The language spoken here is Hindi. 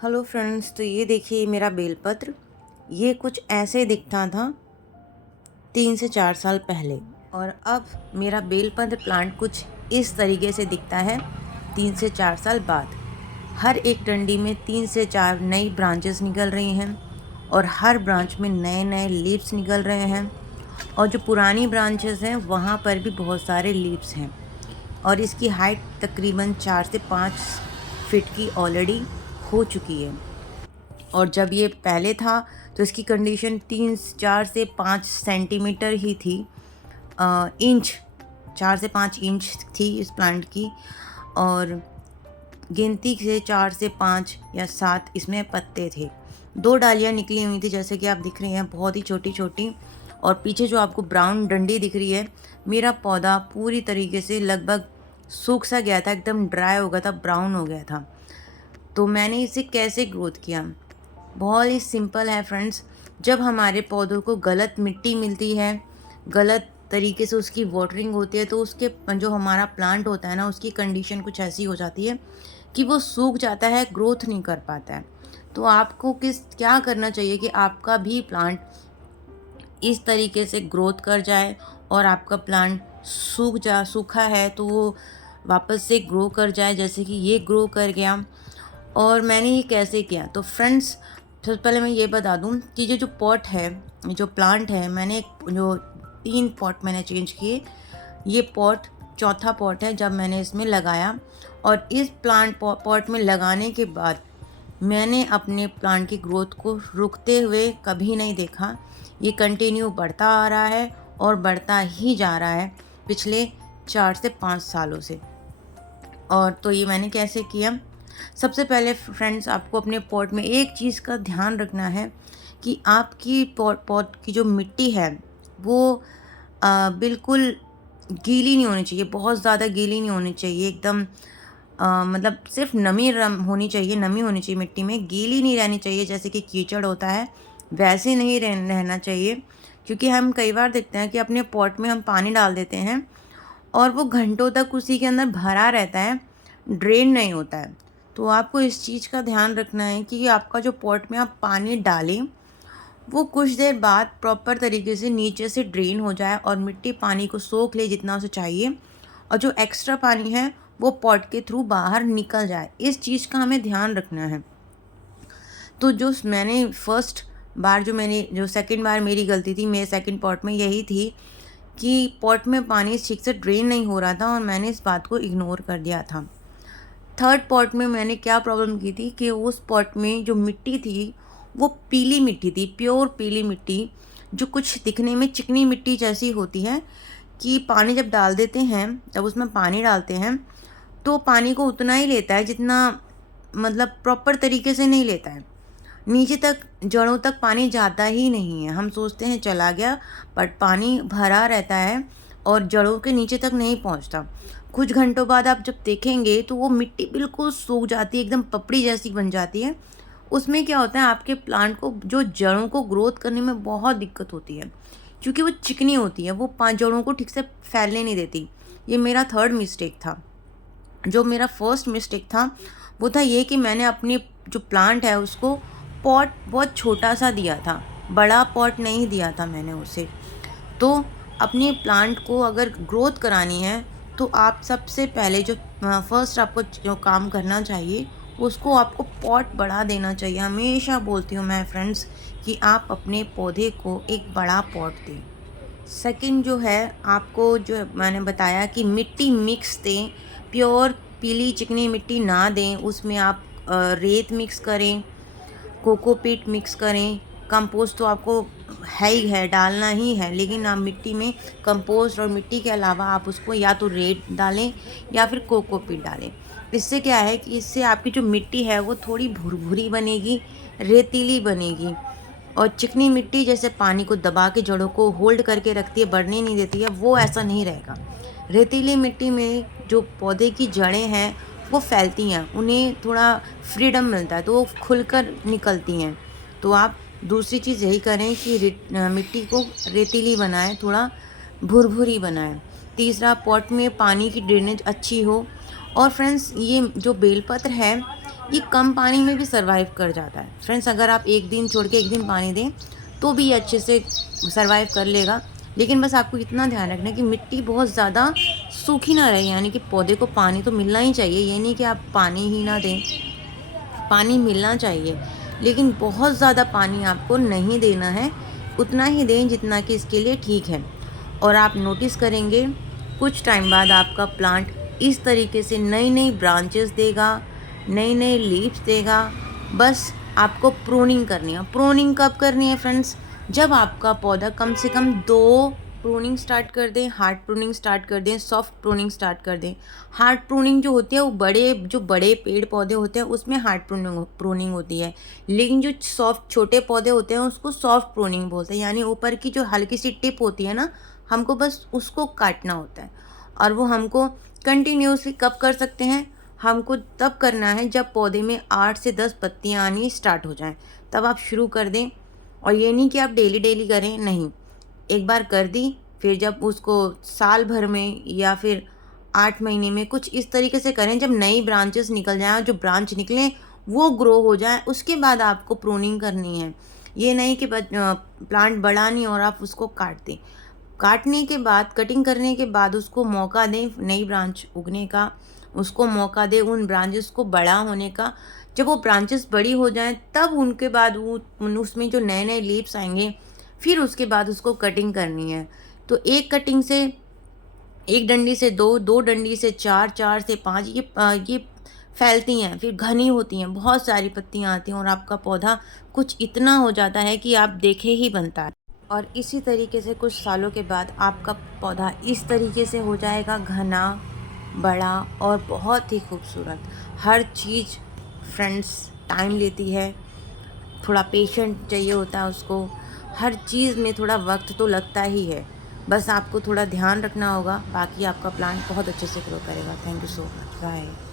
हेलो फ्रेंड्स, तो ये देखिए मेरा बेलपत्र। ये कुछ ऐसे दिखता था 3 से 4 साल पहले, और अब मेरा बेलपत्र प्लांट कुछ इस तरीके से दिखता है 3 से 4 साल बाद। हर एक डंडी में 3 से 4 नई ब्रांचेस निकल रही हैं, और हर ब्रांच में नए नए लीव्स निकल रहे हैं। और जो पुरानी ब्रांचेस हैं वहाँ पर भी बहुत सारे लीव्स हैं, और इसकी हाइट तकरीबन 4 से 5 फीट की ऑलरेडी हो चुकी है। और जब ये पहले था तो इसकी कंडीशन 3 4 से 5 सेंटीमीटर ही थी, इंच 4 से 5 इंच थी इस प्लांट की। और गिनती से 4 से 5 या 7 इसमें पत्ते थे। 2 डालियाँ निकली हुई थी जैसे कि आप दिख रही हैं, बहुत ही छोटी छोटी। और पीछे जो आपको ब्राउन डंडी दिख रही है, मेरा पौधा पूरी तरीके से लगभग सूख सा गया था, एकदम ड्राई हो गया था, ब्राउन हो गया था। तो मैंने इसे कैसे ग्रोथ किया? बहुत ही सिंपल है फ्रेंड्स। जब हमारे पौधों को गलत मिट्टी मिलती है, गलत तरीके से उसकी वाटरिंग होती है, तो उसके जो हमारा प्लांट होता है ना, उसकी कंडीशन कुछ ऐसी हो जाती है कि वो सूख जाता है, ग्रोथ नहीं कर पाता है। तो आपको क्या करना चाहिए कि आपका भी प्लांट इस तरीके से ग्रोथ कर जाए, और आपका प्लांट सूखा है तो वो वापस से ग्रो कर जाए, जैसे कि ये ग्रो कर गया। और मैंने ये कैसे किया? तो फ्रेंड्स, सबसे पहले मैं ये बता दूं कि ये जो पॉट है, जो प्लांट है, मैंने जो 3 पॉट मैंने चेंज किए। ये पॉट चौथा पॉट है जब मैंने इसमें लगाया। और इस प्लांट पॉट में लगाने के बाद मैंने अपने प्लांट की ग्रोथ को रुकते हुए कभी नहीं देखा। ये कंटिन्यू बढ़ता आ रहा है और बढ़ता ही जा रहा है पिछले 4 से 5 सालों से। और तो ये मैंने कैसे किया? सबसे पहले फ्रेंड्स, आपको अपने पॉट में एक चीज़ का ध्यान रखना है कि आपकी पॉट की जो मिट्टी है वो बिल्कुल गीली नहीं होनी चाहिए, बहुत ज़्यादा गीली नहीं होनी चाहिए, एकदम मतलब सिर्फ होनी चाहिए, नमी होनी चाहिए मिट्टी में, गीली नहीं रहनी चाहिए जैसे कि कीचड़ होता है वैसे नहीं रहना चाहिए। क्योंकि हम कई बार देखते हैं कि अपने पॉट में हम पानी डाल देते हैं और वो घंटों तक उसी के अंदर भरा रहता है, ड्रेन नहीं होता है। तो आपको इस चीज़ का ध्यान रखना है कि आपका जो पॉट में आप पानी डालें वो कुछ देर बाद प्रॉपर तरीके से नीचे से ड्रेन हो जाए और मिट्टी पानी को सोख ले जितना उसे चाहिए, और जो एक्स्ट्रा पानी है वो पॉट के थ्रू बाहर निकल जाए। इस चीज़ का हमें ध्यान रखना है। तो जो मैंने जो सेकंड बार मेरी गलती थी, मेरे सेकंड पॉट में यही थी कि पॉट में पानी ठीक से ड्रेन नहीं हो रहा था और मैंने इस बात को इग्नोर कर दिया था। थर्ड पॉट में मैंने क्या प्रॉब्लम की थी कि उस पॉट में जो मिट्टी थी वो पीली मिट्टी थी, प्योर पीली मिट्टी, जो कुछ दिखने में चिकनी मिट्टी जैसी होती है कि पानी जब डाल देते हैं, जब उसमें पानी डालते हैं तो पानी को उतना ही लेता है जितना, मतलब प्रॉपर तरीके से नहीं लेता है। नीचे तक, जड़ों तक पानी जाता ही नहीं है। हम सोचते हैं चला गया, बट पानी भरा रहता है और जड़ों के नीचे तक नहीं पहुंचता। कुछ घंटों बाद आप जब देखेंगे तो वो मिट्टी बिल्कुल सूख जाती है, एकदम पपड़ी जैसी बन जाती है। उसमें क्या होता है, आपके प्लांट को जो जड़ों को ग्रोथ करने में बहुत दिक्कत होती है, क्योंकि वो चिकनी होती है, वो 5 जड़ों को ठीक से फैलने नहीं देती। ये मेरा थर्ड मिस्टेक था। जो मेरा फर्स्ट मिस्टेक था वो था ये कि मैंने अपने जो प्लांट है उसको पॉट बहुत छोटा सा दिया था, बड़ा पॉट नहीं दिया था मैंने उसे। तो अपने प्लांट को अगर ग्रोथ करानी है तो आप सबसे पहले जो फर्स्ट आपको जो काम करना चाहिए, उसको आपको पॉट बड़ा देना चाहिए। हमेशा बोलती हूँ मैं फ्रेंड्स कि आप अपने पौधे को एक बड़ा पॉट दें। सेकंड जो है, आपको जो मैंने बताया कि मिट्टी मिक्स दें, प्योर पीली चिकनी मिट्टी ना दें, उसमें आप रेत मिक्स करें, कोकोपीट मिक्स करें। कंपोस्ट तो आपको है ही है, डालना ही है, लेकिन आप मिट्टी में कंपोस्ट और मिट्टी के अलावा आप उसको या तो रेत डालें या फिर कोकोपीट डालें। इससे क्या है कि इससे आपकी जो मिट्टी है वो थोड़ी भुरभुरी बनेगी, रेतीली बनेगी। और चिकनी मिट्टी जैसे पानी को दबा के जड़ों को होल्ड करके रखती है, बढ़ने नहीं देती है, वो ऐसा नहीं रहेगा। रेतीली मिट्टी में जो पौधे की जड़ें हैं वो फैलती हैं, उन्हें थोड़ा फ्रीडम मिलता है तो वो खुलकर निकलती हैं। तो आप दूसरी चीज़ यही करें कि मिट्टी को रेतीली बनाएं, थोड़ा भुरभुरी बनाएं। तीसरा, पॉट में पानी की ड्रेनेज अच्छी हो। और फ्रेंड्स, ये जो बेलपत्र है ये कम पानी में भी सर्वाइव कर जाता है फ्रेंड्स। अगर आप एक दिन छोड़ के एक दिन पानी दें तो भी ये अच्छे से सर्वाइव कर लेगा। लेकिन बस आपको इतना ध्यान रखना है कि मिट्टी बहुत ज़्यादा सूखी ना रहे, यानी कि पौधे को पानी तो मिलना ही चाहिए। ये नहीं कि आप पानी ही ना दें, पानी मिलना चाहिए, लेकिन बहुत ज़्यादा पानी आपको नहीं देना है। उतना ही दें जितना कि इसके लिए ठीक है। और आप नोटिस करेंगे कुछ टाइम बाद आपका प्लांट इस तरीके से नई नई ब्रांचेस देगा, नई नई लीव्स देगा। बस आपको प्रूनिंग करनी है। प्रूनिंग कब करनी है फ्रेंड्स? जब आपका पौधा कम से कम 2 प्रूनिंग स्टार्ट कर दें, हार्ड प्रूनिंग स्टार्ट कर दें, सॉफ्ट प्रूनिंग स्टार्ट कर दें। हार्ड प्रूनिंग जो होती है वो बड़े पेड़ पौधे होते हैं उसमें हार्ड प्रूनिंग होती है। लेकिन जो सॉफ्ट छोटे पौधे होते हैं उसको सॉफ्ट प्रूनिंग बोलते हैं, यानी ऊपर की जो हल्की सी टिप होती है ना, हमको बस उसको काटना होता है। और वो हमको कंटिन्यूसली कब कर सकते हैं? हमको तब करना है जब पौधे में 8 से 10 पत्तियाँ आनी स्टार्ट हो जाएं, तब आप शुरू कर दें। और ये नहीं कि आप डेली डेली करें, नहीं, एक बार कर दी, फिर जब उसको साल भर में या फिर 8 महीने में कुछ इस तरीके से करें जब नई ब्रांचेस निकल जाएं, जो ब्रांच निकलें वो ग्रो हो जाए, उसके बाद आपको प्रूनिंग करनी है। ये नहीं कि प्लांट बड़ा नहीं और आप उसको काट दें। काटने के बाद, कटिंग करने के बाद उसको मौका दें नई ब्रांच उगने का, उसको मौका दें उन ब्रांचेस को बड़ा होने का। जब वो ब्रांचेस बड़ी हो जाएं तब उनके बाद वो उसमें जो नए नए लीव्स आएंगे, फिर उसके बाद उसको कटिंग करनी है। तो एक कटिंग से, एक डंडी से 2, 2 डंडी से 4, 4 से 5 ये फैलती हैं, फिर घनी होती हैं, बहुत सारी पत्तियाँ आती हैं और आपका पौधा कुछ इतना हो जाता है कि आप देखे ही बनता है। और इसी तरीके से कुछ सालों के बाद आपका पौधा इस तरीके से हो जाएगा, घना, बड़ा और बहुत ही खूबसूरत। हर चीज़ फ्रेंड्स टाइम लेती है, थोड़ा पेशेंट चाहिए होता है उसको, हर चीज़ में थोड़ा वक्त तो लगता ही है। बस आपको थोड़ा ध्यान रखना होगा, बाकी आपका प्लांट बहुत अच्छे से ग्रो करेगा। Thank you so much, bye.